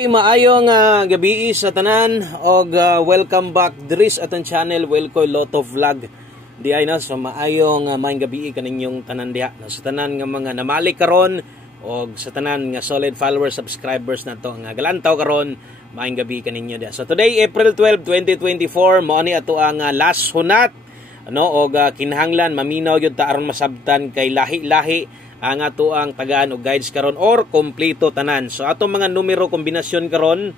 Maayong gabi sa tanan og welcome back diri sa atong channel Welkoy Lotto Vlog. Di ay na so maayong maayong gabi kaninyong tanan diha. Sa tanan nga mga namali karon og sa tanan nga solid followers, subscribers nato nga galantaw karon, maayong gabi kaninyo diha. So today April 12, 2024, mao ni ato ang last hunat og kinahanglan maminaw gyud ta aron masabtan kay lahi-lahi ang ato ang tagaan og guides karon or kompleto tanan. So atong mga numero kombinasyon karon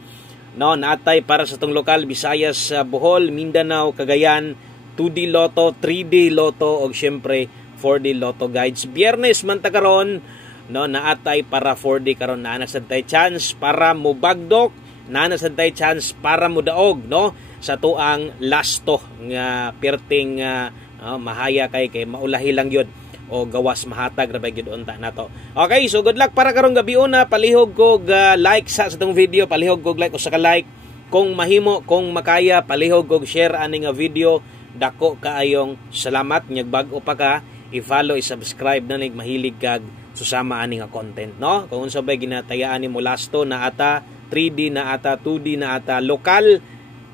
naatay para sa tong lokal Visayas, Bohol, Mindanao, Cagayan, 2D Lotto, 3D Lotto og syempre 4D Lotto guides. Biyernes man ta karon naatay para 4D karon, naa na sad tay chance para mo bagdok, naa na sad tay chance para mo daog sa tuang lasto nga perting mahaya kay maulahi lang yun o gawas mahatag ra ba gyud unta nato. Okay, so good luck para karong gabi una. Palihog kog like sa itong video, palihog kog like o sa ka-like. Kung mahimo, kung makaya, palihog kog share ani nga video. Dako kaayong salamat. Nyag bag-o pa ka, i-follow, i-subscribe na ning mahilig kag susama ani nga content, no? Kung unsa bay ginatayaan nimo lasto na ata 3D na ata 2D na ata lokal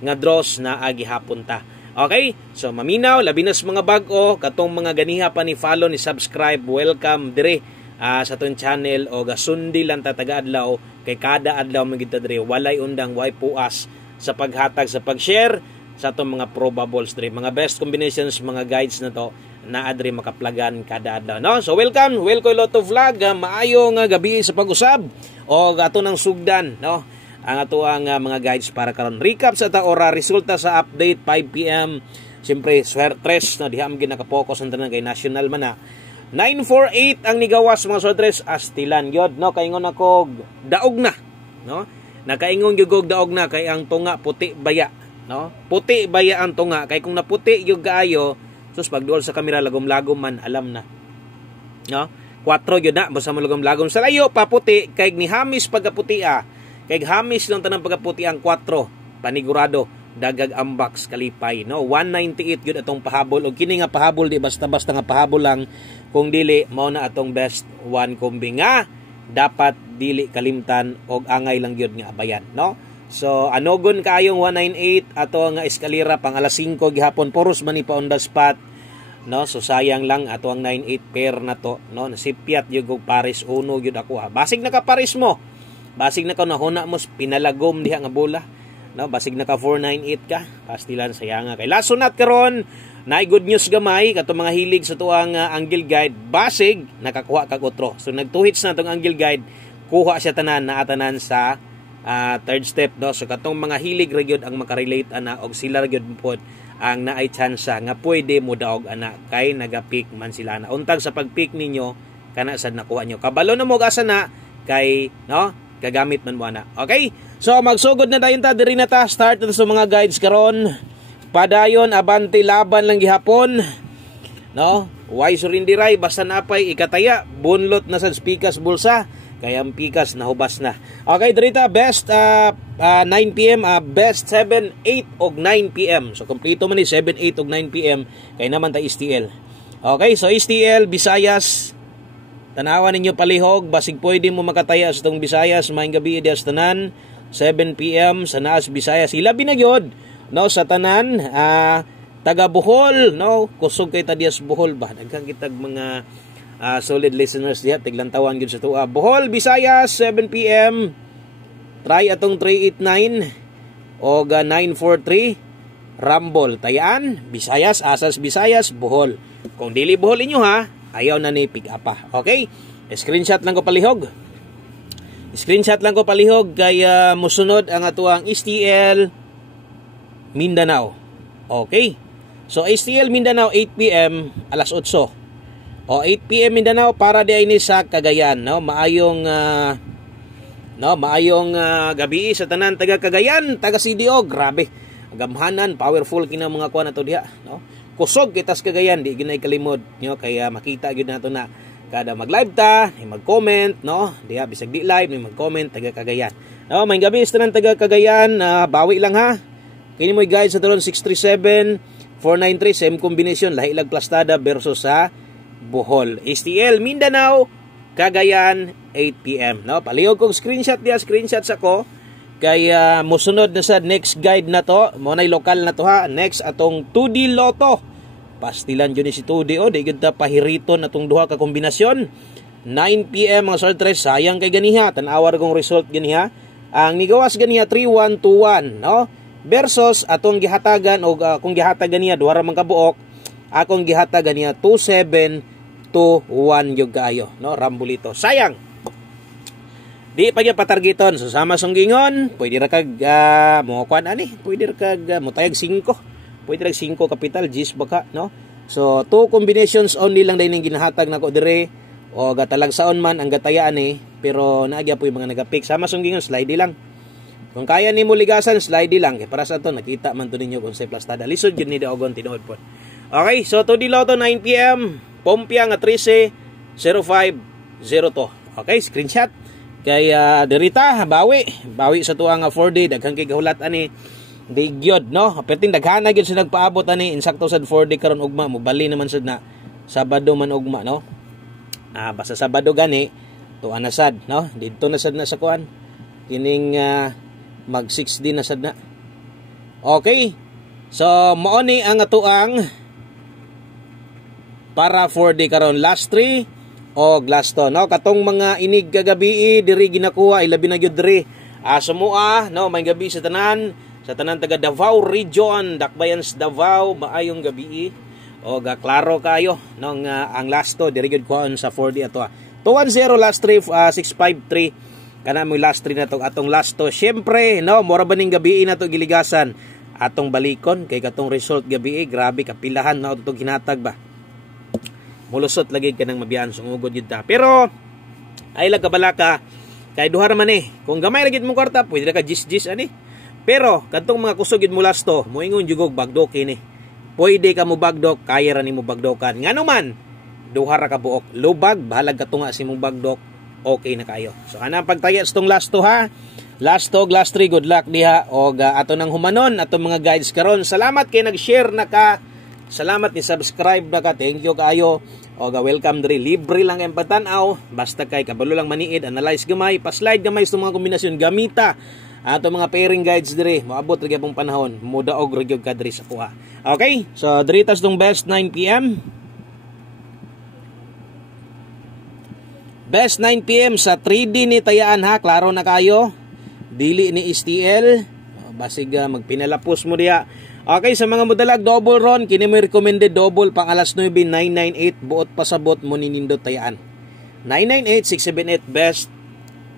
nga draws na agihapon ta. Okay, so maminaw, labinas mga bag-o, katong mga ganiha pa ni follow, ni subscribe, welcome dire sa itong channel o gasundi lang tataga adlaw, kay kada adlaw magita dire, walay undang, way puas sa paghatag, sa pag-share sa itong mga probables dire, mga best combinations, mga guides na to, na adre makaplagan kada adlaw, no? So welcome, Welkoy Lotto Vlog, maayong gabi sa pag-usab o ato ng sugdan, no? Ang ato ang mga guides para karon. Recap sa ta ora, resulta sa update 5 PM. Siyempre, swertres na diha amgin nakapokus ang tanan kay national man na. 948 ang nigawas mga swertres astilan gyud, no? Kaingon ako daog na, no? Nakaingon gyud daog na kay ang tunga puti baya, no? Puti baya ang tunga kay kung naputi gyud kaayo, sus pagduol sa kamera lagom-lagom man alam na. No? 4 gyud na basta malagom-lagom sa layo paputi kay ni hamis pagkaputi kay hamis lang tanang pagkaputi ang 4 panigurado dagag ambaks kalipay, no? 198 yun atong pahabol o kini nga pahabol di basta-basta nga pahabol lang, kung dili mao na atong best one kombi nga dapat dili kalimtan og angay lang yun nga abayan, no? So anogon kaayong 198 ato nga eskalera pang alas 5 gihapon, puros man ni pa on the spot, no? So sayang lang ato ang 98 pair na to, no? Nasipyat yun og pares uno yun ako basig nakapares mo, basig na ka nahuna mo pinalagom diha nga bola, no? Basig na ka 498 ka pastilan sayang nga kay last sunat karon na good news gamay kato mga hilig sa tuang angle guide, basig nakakuha kag otro. So nagtuhits na tong angle guide, kuha siya tanan na atanan sa third step, no? So katong mga hilig ra gyud ang makarelate ana og sila ra gyud pod ang naay chance nga pwede mo daog ana kay naga-pick man sila na untag sa pag-pick ninyo kana sad nakuha nyo kabalo na mo asa na kay, no? Kagamit man mo ana. Okay? So magsugod na dayon ta diri na ta, start na sa mga guides karon. Padayon abante laban lang gihapon. No? Why surindiray basta napay ikataya, bunlot na sa pikas bulsa, kaya ang pikas nahubas na. Okay, diri ta best 9 PM, best 7, 8 og 9 PM. So kompleto man ni 7, 8 og 9 PM kay naman ta STL. Okay, so STL Visayas, tanawan ninyo palihog, basig pwede mo makataya sa itong Visayas, maayong gabi diya sa tanan, 7 PM sa Naas Visayas, ilabi na yun, no? Sa tanan, taga Bohol, no? Kusog kay Tadias Bohol ba? Nagkang kitag mga solid listeners diya, tiglantawan yun sa tuwa. Bohol, Visayas, 7 PM, try atong 389 o 943, Rambol, Tayaan, Visayas, Asas Visayas, Bohol. Kung dili Bohol inyo ayaw na ni pick up pa. Okay? Screenshot lang ko palihog. Screenshot lang ko palihog kaya musunod ang atuang STL Mindanao. Okay? So STL Mindanao 8 PM alas 8. O 8 PM Mindanao para di ini sa Cagayan, no? Maayong gabi sa tanan taga Cagayan, taga CDO. Grabe. Gamhanan, powerful kina mga kuan nato diha, no? Kusog kitas Cagayan, di ginay kalimod nyo, kaya makita gyud nato na kada mag-live ta, ni mag-comment, no? Diha bisag di live ni mag-comment taga Cagayan. No, may gabi sa tanan taga Cagayan, bawi lang ha. Kini mo guys sa turon 637 493 same combination, lahi lag plastada versus sa Bohol. STL Mindanao Cagayan 8 PM, no? Palihog kong screenshot dia, screenshots ako Kay musunod na sa next guide na to, mo na lokal na to ha. Next atong 2D Lotto. Pastilan jud ni si 2D di gyud ta pahiriton atong duha ka kombinasyon. 9 PM mga sortres, sayang kay ganiha, tan-awar kong result ganiha. Ang nigawas ganiha 3121, no? Versus atong gihatagan og kung gihatagan niya duha ra man ka buok, akong gihatagan niya 2721 yung kaayo, no? Rambulito. Sayang. Di pa gyud patargeton. So sama sunggingon, pwede ra kag mo kuan ani, pwede ra kag motayag 5. Pwede ra 5 capital gis baka, no? So 2 combinations only lang din ginahatag nako dire o gatalagsaon man ang gatayaan ni, pero naagya po yung mga nagapick. Sama sunggingon, slide lang. Kung kaya nimo ligasan, slide lang. Para sa to nakita man to ninyo kung sa plastada. Lisod yun ni Daogon tinuod po. Okay, so 2D Lotto 9 PM, Pompia nga 13-05-02. Okay, screenshot. Kaya derita bawi sa tuang 4D daghang kay gahulat ani di gyud, no? Perting daghana gyud sa nagpaabot ani insakto sad 4D karon ugma mo bali naman sad na Sabado man ugma, no? Basta Sabado gani tuan na sad, no? Didto na sad na sa kuan kining mag 6D na sad na. Okay, so mao ni ang atuang para 4D karon last 3 o glass to, no? Katong mga inig kagabi diri ginakuha ilabi na gyud diri sumua, no? May gabi sa tanan taga Davao region, Dakbayans Davao, maayong gabi o klaro kayo nung ang last to diri gyud kuon sa 4D ato 210 last 3 653 kana mo last 3 na to atong last to. Syempre, no, mura ba ning gabi na to giligasan atong balikon kay katong result gabi grabe kapilahan na to ginatag ba. Mulusot lagi ka nang mabiyan sungugod yun ta. Pero ay lang kabalaka kay duha man kung gamay ra gid mong kwarta pwede ra ka gis ani. Pero kadtong mga kusog mo last to moingon jugog bagdok ini. Pwede ka mo bagdok, kaya ra nimo bagdokan. Ngano man duha ra ka buok, lubag bahalag katunga si mong bagdok, okay na kayo. So ana pagtaya sa tong last to ha. Last to, last 3, good luck diha og ato nang humanon ato mga guides karon. Salamat kay nag-share na ka. Salamat ni subscribe na ka. Thank you kaayo. O welcome diri. Libre lang ang pagtanaw. Basta kay kabalo lang maniid, analyze gamay, pa-slide gamay sa mga kombinasyon gamita. Ato mga pairing guides diri. Moabot ra gyapon panahon. Mudaog ra gyud ka diri sa kuha. Okay? So diri tas tong best 9 PM. Best 9 PM sa 3D ni tayaan ha. Klaro na kayo. Dili ni STL. Basig magpinalapos mo diha. Okay, sa mga modalag double ron, kini mo recommended double pang alas 9, 998 buot pasabot mo ninindot tayaan. 998 678 best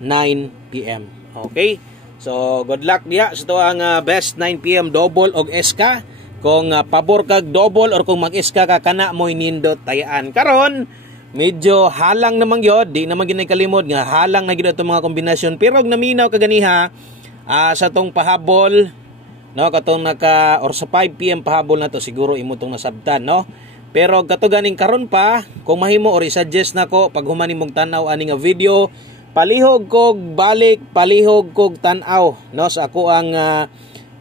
9 PM. Okay? So, good luck diha sa to ang best 9 PM double og SK. Kung pabor kag double or kung mag-SK ka kana mo nindot tayaan. Karon, medyo halang naman gyud, di naman ginay kalimod nga halang na gyud ato mga kombinasyon pero og naminaw kaganiha sa tong pahabol. No, katong or sa 5 PM pahabol na to siguro imo tong nasabtan, no? Pero kato ganing karon pa, kung mahimo or i-suggest nako pag human nimong tan-aw ani nga video, palihog kog balik, palihog kog tan-aw, no, sa ako ang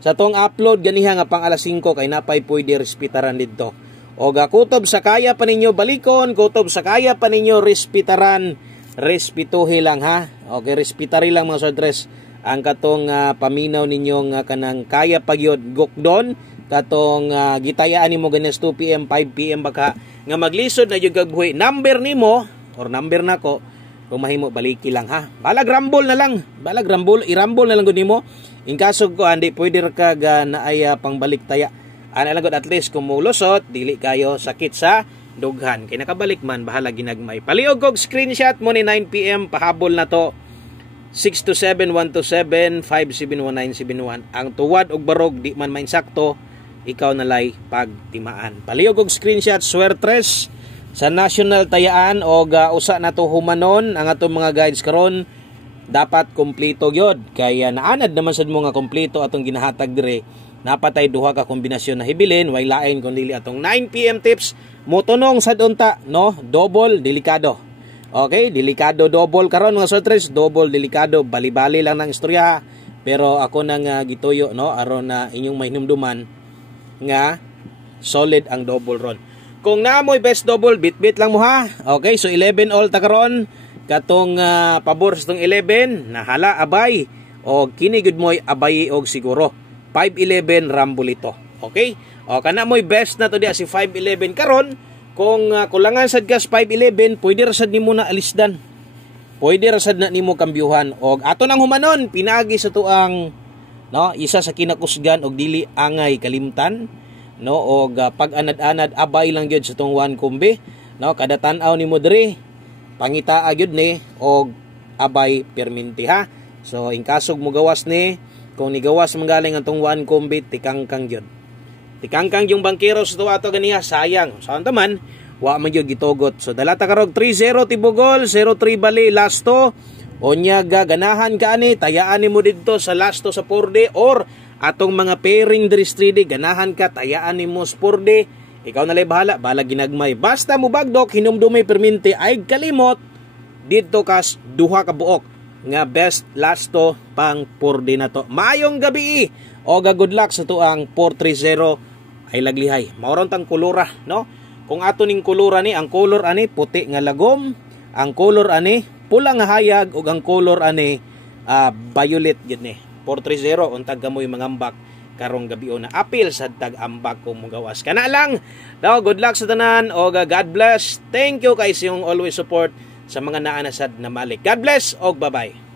sa tong upload ganiha nga pang alas 5 kay napay pwede respetaran didto. O kutob sa kaya pa ninyo balikon, kutob sa kaya pa ninyo respetaran, respetuhi lang ha. Okay, respetari lang mga sodres ang katong paminaw ninyo nga kanang kaya pagyod gukdon katong gitayaan nimo ganas 2 PM 5 PM baka nga maglisod na jud kag buhi number nimo or number nako kung mahimo baliki lang ha. Balag rumble na lang, balag rumble i-rumble na lang gud nimo in kaso ko andi pwede ra kag naay pangbalik taya ana lang gud at least kung mulusot dili kayo sakit sa dughan kay nakabalik man bahala ginagmay. Paliog kog screenshot mo ni 9 PM pahabol na to 627-127-571-971. Ang tuwad og barog di man mainsakto, ikaw nalay pagtimaan. Palihog og screenshot swertres sa national tayaan og usa na to humanon ang atong mga guides karon dapat kompleto gyud kaya naanad naman sad mo nga kompleto atong ginahatag dire. Napatay duha ka kombinasyon na hibilin way lain kun dili atong 9 PM tips motunong sad unta, no? Double delikado. Okay, delikado double karon mga sotres, double delikado, bali-bali lang ng istorya pero ako nang gituyo, no, aron na inyong mahinumduman nga solid ang double ron. Kung naamoy best double, bit-bit lang mo ha. Okay, so 11 all ta karon katong pabor sa tong 11 nahala abay o kini gud moy abayi og siguro 511 Rambulito. Okay? O kana moy best na to dia si 511 karon kung kulangan sad gas 511 pwede ra sad nimo na alisdan. Pwede ra sad na nimo kambyuhan og ato nang humanon pinagi sa tuang no isa sa kinakusgan og dili angay kalimtan no og pag anad-anad abay lang gyud sa tong one kumbi no kada tan-aw nimo diri pangitaa gyud ni og abay perminti ha. So in kasog mo gawas ni kung ni gawas manggaling atong one kumbi tikangkang gyud. Tikangkang yung bangkero sa tuwa to ganiya sayang. Saan taman wa man gyud gitugot. So dalata karog 3-0 Tibugol, 0-3 Bali lasto. Onya ganahan ka ani tayaan nimo didto sa lasto sa 4D or atong mga pairing diri 3D ganahan ka tayaan nimo sa 4D. Ikaw na lay bahala, bala ginagmay. Basta mo bagdok hinumdumay perminti ay kalimot didto kas duha ka buok nga best lasto pang 4D na to. Maayong gabi o good luck sa tuang 430 ay laglihay. Mauron tang kulura no. Kung ato ning kulura ni, ang color ani puti nga lagom, ang color ani pula nga hayag ug ang color ani violet gid ni. 430 untag gamoy mangambak karong gabi na apil sa tag-ambak kung mugawas. Kana lang. Daw good luck sa tanan o God bless. Thank you kay yung always support sa mga naanasad na malik. God bless og bye-bye.